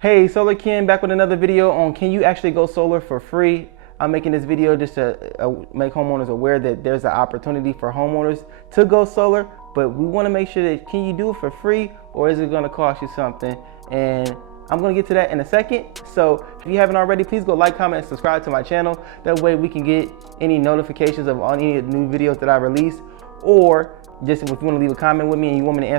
Hey, Solar Ken back with another video on can you actually go solar for free? I'm making this video just to make homeowners aware that there's an opportunity for homeowners to go solar, but we want to make sure that can you do it for free or is it going to cost you something? And I'm going to get to that in a second. So if you haven't already, please go like, comment, and subscribe to my channel. That way we can get any notifications of any new videos that I release, or just if you want to leave a comment with me and you want me to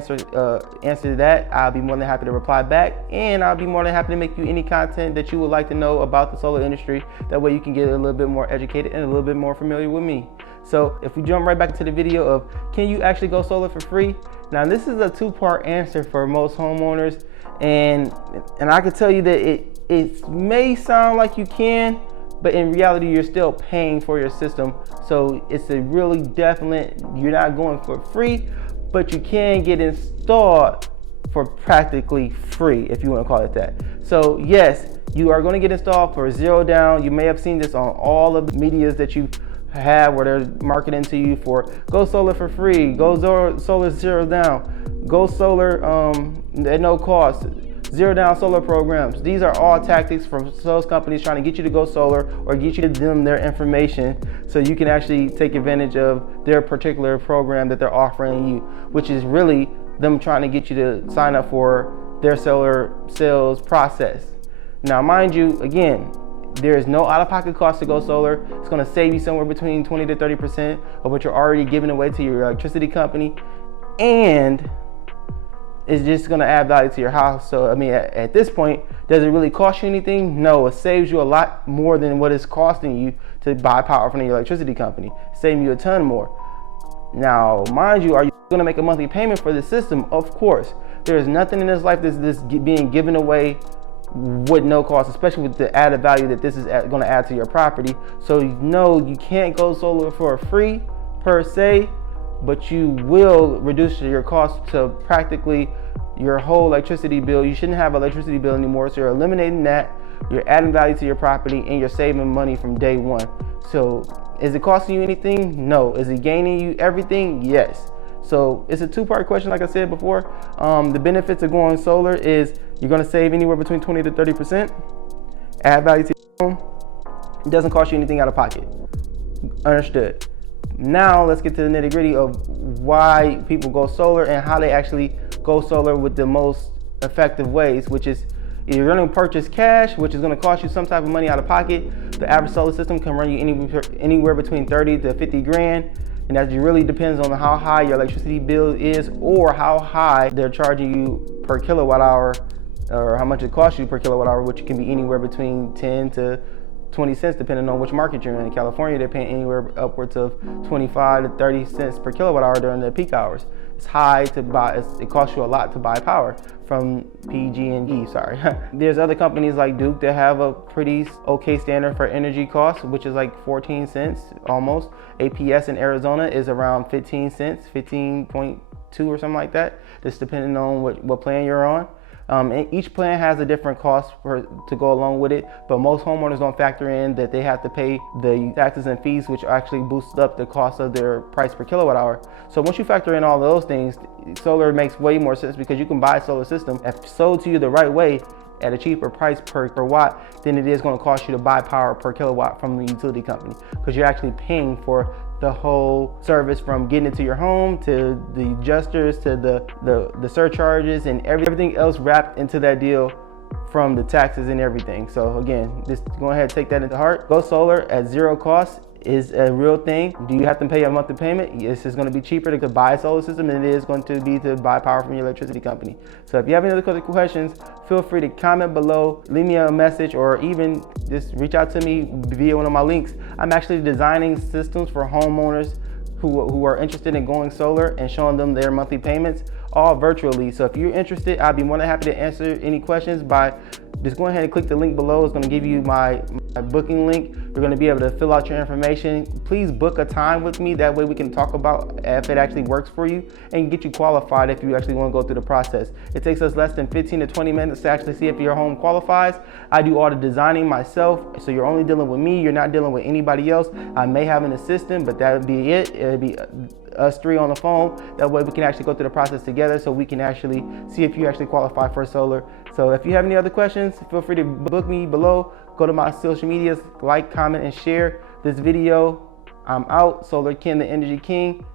answer that, I'll be more than happy to reply back, and I'll be more than happy to make you any content that you would like to know about the solar industry. That way you can get a little bit more educated and a little bit more familiar with me. So if we jump right back into the video of can you actually go solar for free? Now this is a two-part answer for most homeowners, and I can tell you that it may sound like you can, but in reality you're still paying for your system. So it's a really definite, you're not going for free, but you can get installed for practically free, if you want to call it that. So yes, you are going to get installed for zero down. You may have seen this on all of the medias that you have where they're marketing to you for go solar for free, go solar zero down, go solar at no cost, zero down solar programs. These are all tactics from those companies trying to get you to go solar or get you to give them their information so you can actually take advantage of their particular program that they're offering you, which is really them trying to get you to sign up for their solar sales process. Now mind you, again, there is no out-of-pocket cost to go solar. It's going to save you somewhere between 20 to 30% of what you're already giving away to your electricity company, and it's just going to add value to your house. So I mean, at this point, does it really cost you anything? No, it saves you a lot more than what it's costing you to buy power from your electricity company, saving you a ton more. Now mind you, are you going to make a monthly payment for the system? Of course. There is nothing in this life that's being given away with no cost, especially with the added value that this is going to add to your property. So you know you can't go solar for free per se, but you will reduce your cost to practically your whole electricity bill. You shouldn't have an electricity bill anymore, so you're eliminating that, you're adding value to your property, and you're saving money from day one. So is it costing you anything? No. Is it gaining you everything? Yes. So it's a two-part question, like I said before. The benefits of going solar is you're going to save anywhere between 20 to 30%, add value to your home. It doesn't cost you anything out of pocket. Understood. Now let's get to the nitty-gritty of why people go solar and how they actually go solar with the most effective ways, which is you're going to purchase cash, which is going to cost you some type of money out of pocket. The average solar system can run you anywhere between 30 to 50 grand. And that really depends on how high your electricity bill is or how high they're charging you per kilowatt hour, or how much it costs you per kilowatt hour, which can be anywhere between 10 to 20 cents depending on which market you're in. In California, they're paying anywhere upwards of 25 to 30 cents per kilowatt hour during the peak hours. It's high to buy, it costs you a lot to buy power from PG&E, sorry. There's other companies like Duke that have a pretty okay standard for energy costs, which is like 14 cents almost. APS in Arizona is around 15 cents, 15.2 or something like that. Just depending on what plan you're on. And each plan has a different cost to go along with it, but most homeowners don't factor in that they have to pay the taxes and fees, which actually boosts up the cost of their price per kilowatt hour. So once you factor in all those things, solar makes way more sense because you can buy a solar system, if sold to you the right way, at a cheaper price per watt than it is going to cost you to buy power per kilowatt from the utility company, because you're actually paying for the whole service, from getting it to your home to the adjusters to the surcharges and everything else wrapped into that deal, from the taxes and everything. So again, just go ahead and take that into heart. Go solar at zero cost is a real thing. Do you have to pay a monthly payment? Yes, it's going to be cheaper to buy a solar system than it is going to be to buy power from your electricity company. So if you have any other questions, feel free to comment below, leave me a message, or even just reach out to me via one of my links. I'm actually designing systems for homeowners who are interested in going solar and showing them their monthly payments, all virtually. So if you're interested, I'd be more than happy to answer any questions by just go ahead and click the link below. It's going to give you my booking link. You're going to be able to fill out your information. Please book a time with me. That way we can talk about if it actually works for you and get you qualified if you actually want to go through the process. It takes us less than 15 to 20 minutes to actually see if your home qualifies. I do all the designing myself, so you're only dealing with me. You're not dealing with anybody else. I may have an assistant, but that would be it. It would be us three on the phone. That way we can actually go through the process together, so we can actually see if you actually qualify for solar. So if you have any other questions, feel free to book me below. Go to my social medias, like, comment, and share this video. I'm out. Solar Ken, the Energy King.